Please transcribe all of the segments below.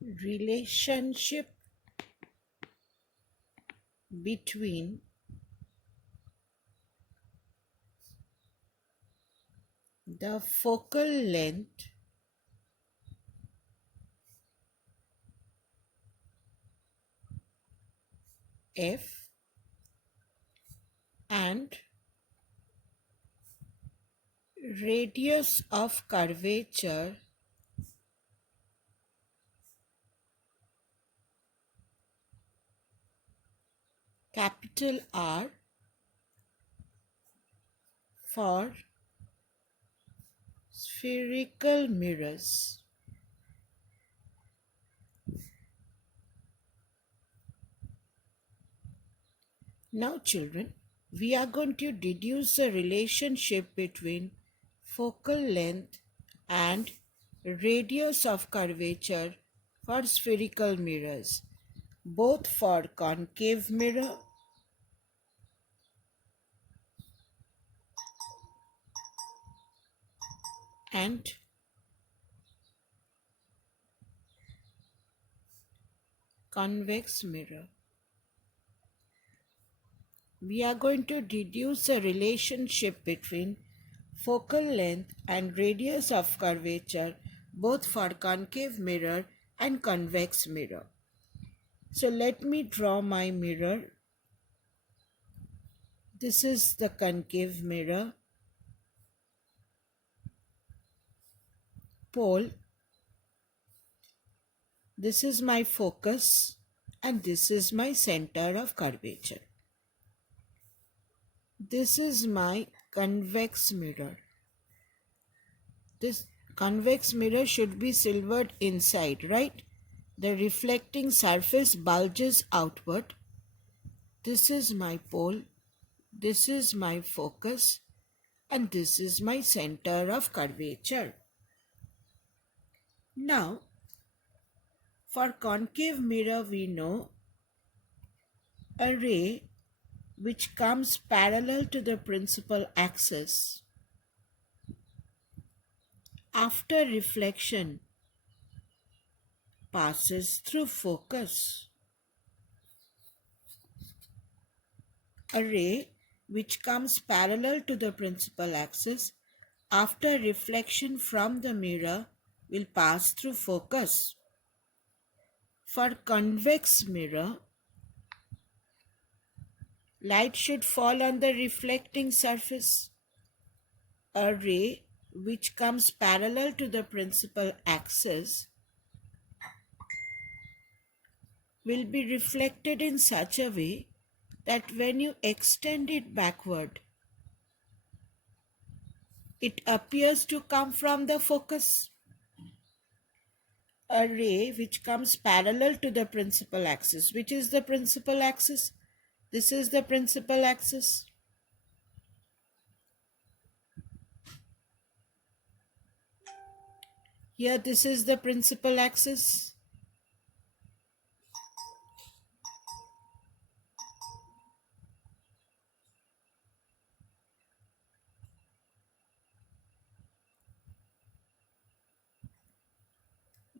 relationship between the focal length f and radius of curvature capital R for spherical mirrors. Now children, we are going to deduce a relationship between focal length and radius of curvature for spherical mirrors, both for concave mirror and convex mirror. We are going to deduce a relationship between focal length and radius of curvature both for concave mirror and convex mirror. So let me draw my mirror. This is the concave mirror. Pole. This is my focus and this is my center of curvature. This is my convex mirror. This convex mirror should be silvered inside, right? The reflecting surface bulges outward. This is my pole, this is my focus, and this is my center of curvature. Now, for concave mirror we know a ray which comes parallel to the principal axis after reflection passes through focus. A ray which comes parallel to the principal axis after reflection from the mirror will pass through focus. For convex mirror, light should fall on the reflecting surface. A ray which comes parallel to the principal axis will be reflected in such a way that when you extend it backward, it appears to come from the focus. A ray which comes parallel to the principal axis. Which is the principal axis? This is the principal axis. Here this is the principal axis.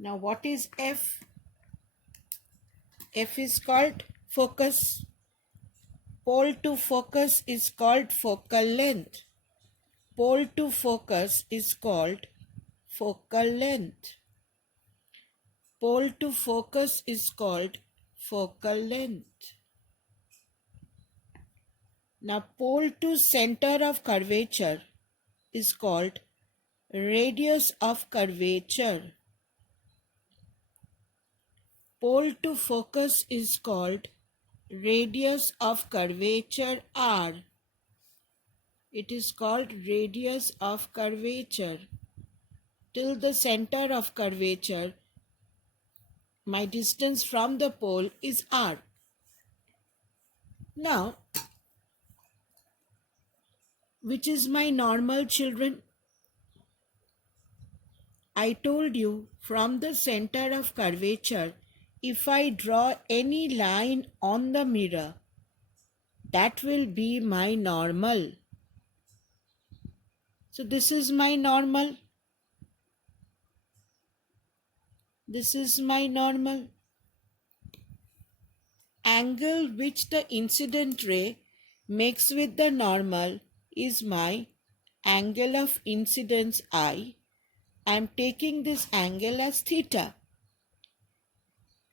Now what is F? F is called focus. Pole to focus is called focal length. Pole to focus is called focal length. Pole to focus is called focal length. Now pole to center of curvature is called radius of curvature. Pole to focus is called radius of curvature R. It is called radius of curvature. Till the center of curvature, my distance from the pole is R. Now, which is my normal, children? I told you from the center of curvature, if I draw any line on the mirror, that will be my normal. So this is my normal. This is my normal. Angle which the incident ray makes with the normal is my angle of incidence I. I am taking this angle as theta.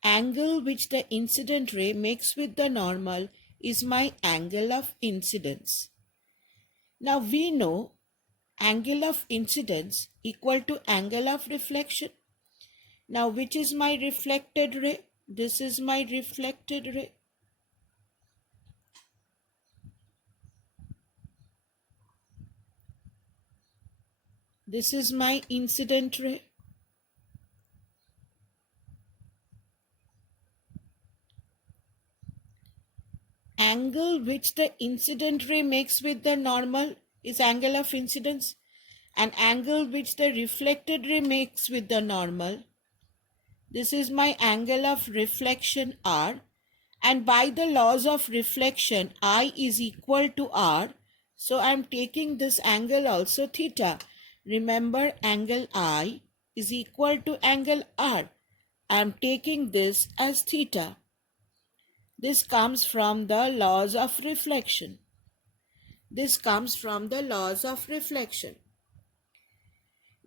Angle which the incident ray makes with the normal is my angle of incidence. Now we know angle of incidence equal to angle of reflection. Now which is my reflected ray? This is my reflected ray. This is my incident ray. Angle which the incident ray makes with the normal is angle of incidence, and angle which the reflected ray makes with the normal, this is my angle of reflection R, and by the laws of reflection I is equal to R, so I am taking this angle also theta. Remember, angle I is equal to angle R. I am taking this as theta. This comes from the laws of reflection. This comes from the laws of reflection.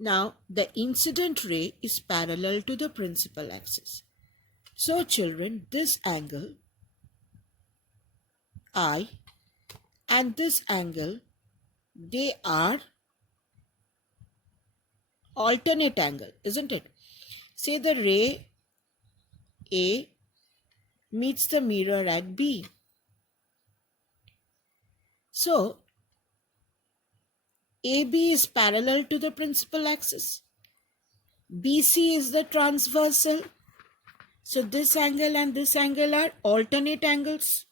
Now, the incident ray is parallel to the principal axis. So, children, this angle I and this angle, they are alternate angle, isn't it? Say the ray A meets the mirror at B. So, AB is parallel to the principal axis. BC is the transversal. So, this angle and this angle are alternate angles.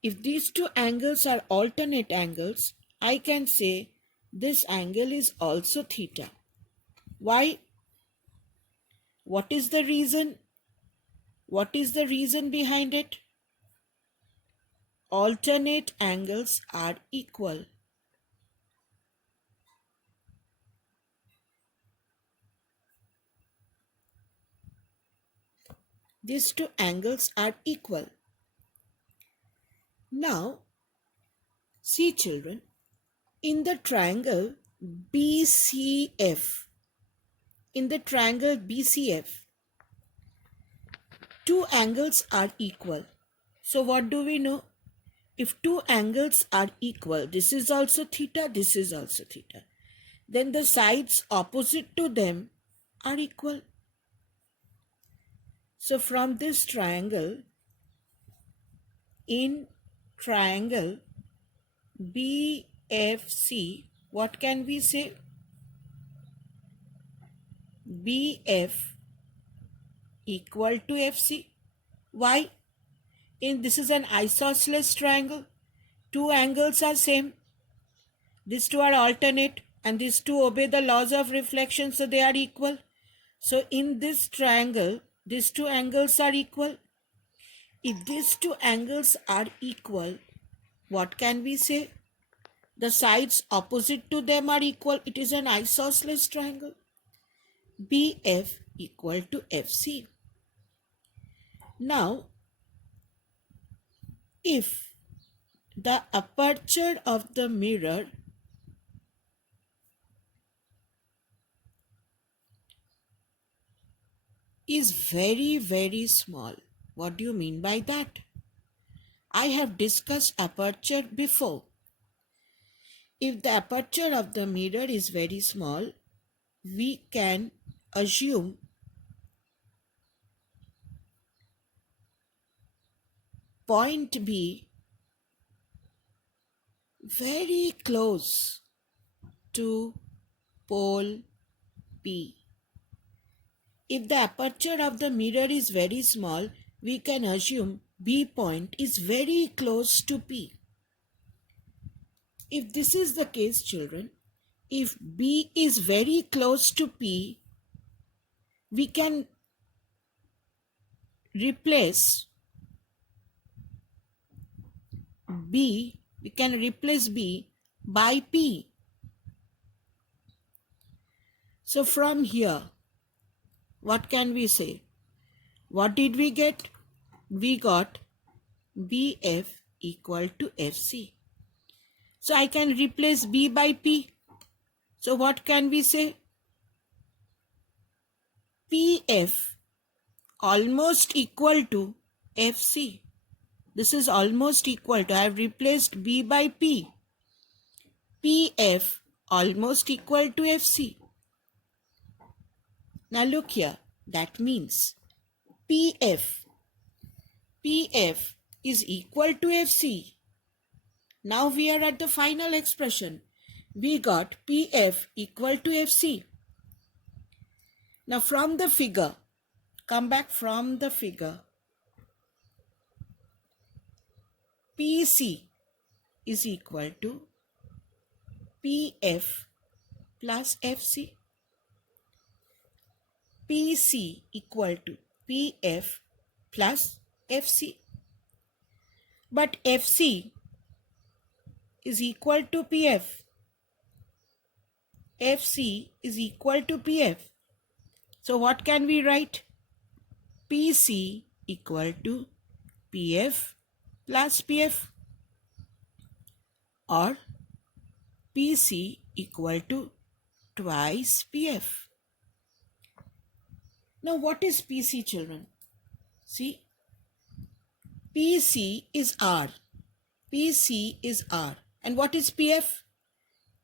If these two angles are alternate angles, I can say this angle is also theta. Why? What is the reason? What is the reason behind it? Alternate angles are equal. These two angles are equal. Now, see children, in the triangle BCF, two angles are equal. So what do we know? If two angles are equal, this is also theta, this is also theta, then the sides opposite to them are equal. So from this triangle, in triangle BFC, what can we say? BF equal to FC. Why? This is an isosceles triangle. Two angles are same. These two are alternate and these two obey the laws of reflection, so they are equal. So in this triangle, these two angles are equal. If these two angles are equal, what can we say? The sides opposite to them are equal. It is an isosceles triangle. BF equal to FC. Now, if the aperture of the mirror is very, very small. What do you mean by that? I have discussed aperture before. If the aperture of the mirror is very small, we can assume point B very close to pole P. If the aperture of the mirror is very small, we can assume B point is very close to P. If this is the case, children, if B is very close to P, we can replace B by P. So from here, what can we say? What did we get? We got BF equal to FC. So I can replace B by P. So what can we say? PF almost equal to FC. This is almost equal to, I have replaced B by P. PF almost equal to FC. Now look here, that means PF is equal to FC. Now we are at the final expression. We got PF equal to FC. Now from the figure, come back from the figure. PC is equal to PF plus FC. PC equal to PF plus FC. But FC is equal to PF. FC is equal to PF. So what can we write? PC equal to PF plus PF, or PC equal to twice PF. Now what is PC, children? See, PC is R. PC is R. And what is PF?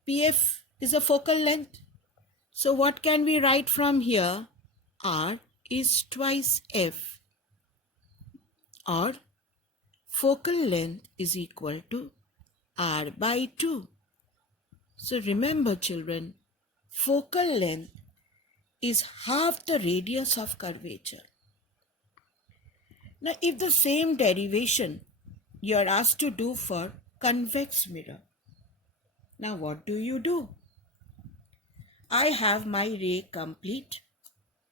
PF is a focal length. So what can we write from here? R is twice F, or focal length is equal to R by 2. So remember, children, focal length is half the radius of curvature. Now if the same derivation you are asked to do for convex mirror, now what do? I have my ray complete.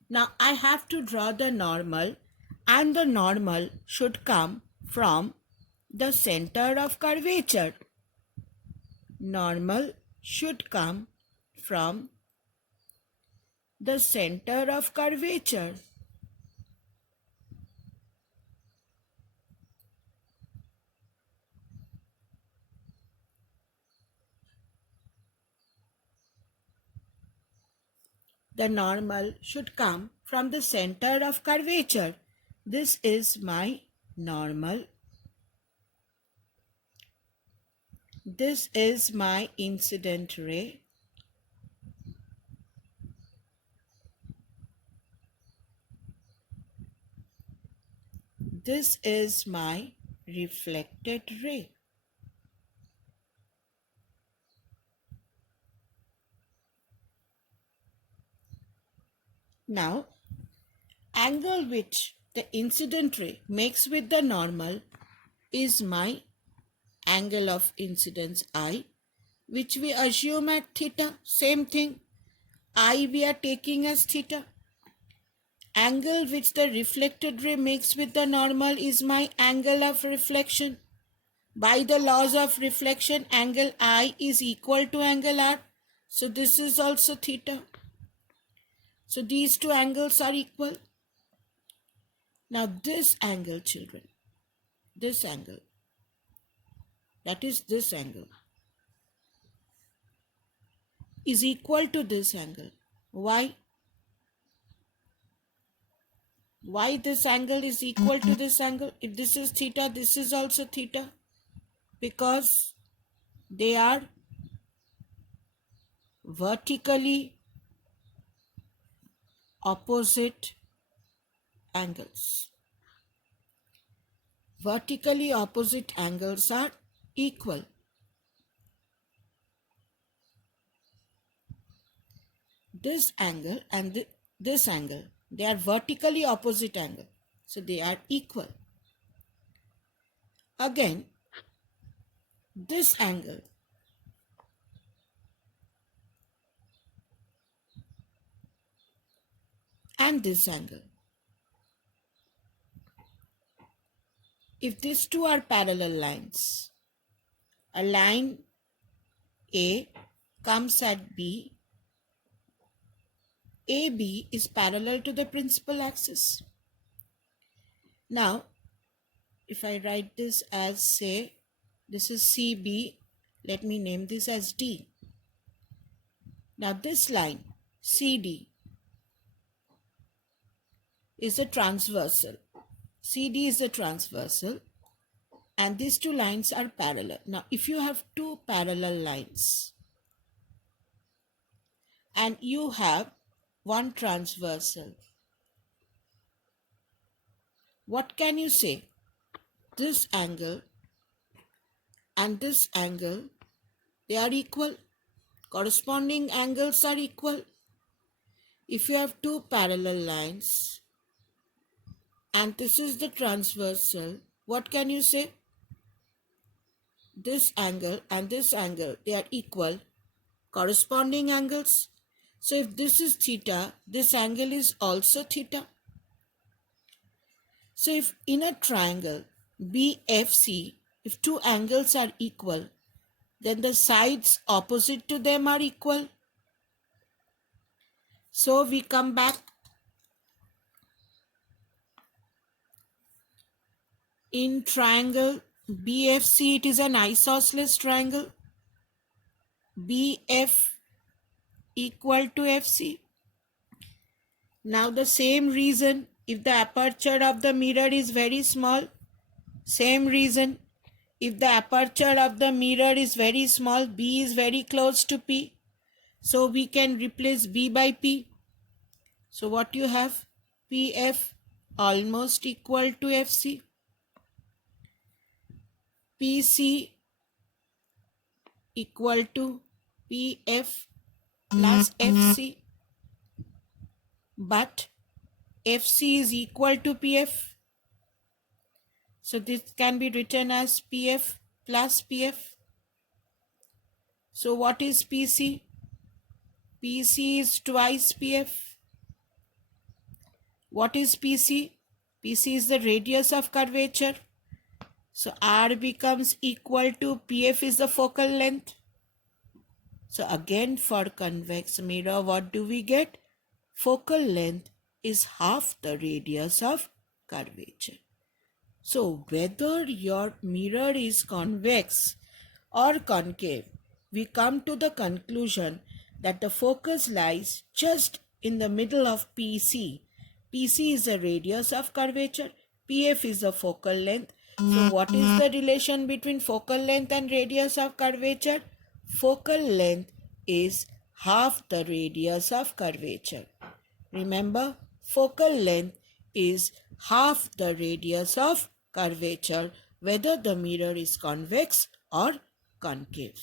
Now I have to draw the normal, and the normal should come from the center of curvature. Normal should come from the center of curvature. The normal should come from the center of curvature. This is my normal. This is my incident ray. This is my reflected ray. Now, angle which the incident ray makes with the normal is my angle of incidence I, which we assume at theta. Same thing, I we are taking as theta. Angle which the reflected ray makes with the normal is my angle of reflection. By the laws of reflection, angle I is equal to angle R. So this is also theta. So these two angles are equal. Now this angle, children, this angle, that is this angle, is equal to this angle. Why? Why this angle is equal to this angle? If this is theta, this is also theta. Because they are vertically opposite angles. Vertically opposite angles are equal. This angle and this angle, they are vertically opposite angle. So they are equal. Again, this angle and this angle, if these two are parallel lines, a line A comes at B, AB is parallel to the principal axis. Now, if I write this as, say, this is CB, let me name this as D. Now this line, CD, is a transversal. CD is a transversal, and these two lines are parallel. Now, if you have two parallel lines and you have one transversal, what can you say? This angle and this angle, they are equal. Corresponding angles are equal. If you have two parallel lines and this is the transversal, what can you say? This angle and this angle, they are equal. Corresponding angles. So if this is theta, this angle is also theta. So if in a triangle BFC, if two angles are equal, then the sides opposite to them are equal. So we come back. In triangle BFC, it is an isosceles triangle. BF equal to FC. Now the same reason, if the aperture of the mirror is very small, same reason, if the aperture of the mirror is very small, B is very close to P. So we can replace B by P. So what you have? PF almost equal to FC. PC equal to PF plus FC. But FC is equal to PF. So this can be written as PF plus PF. So what is PC? PC is twice PF. What is PC? PC is the radius of curvature. So R becomes equal to PF is the focal length. So again for convex mirror, what do we get? Focal length is half the radius of curvature. So whether your mirror is convex or concave, we come to the conclusion that the focus lies just in the middle of PC. PC is the radius of curvature, PF is the focal length. So what is the relation between focal length and radius of curvature? Focal length is half the radius of curvature. Remember, focal length is half the radius of curvature, whether the mirror is convex or concave.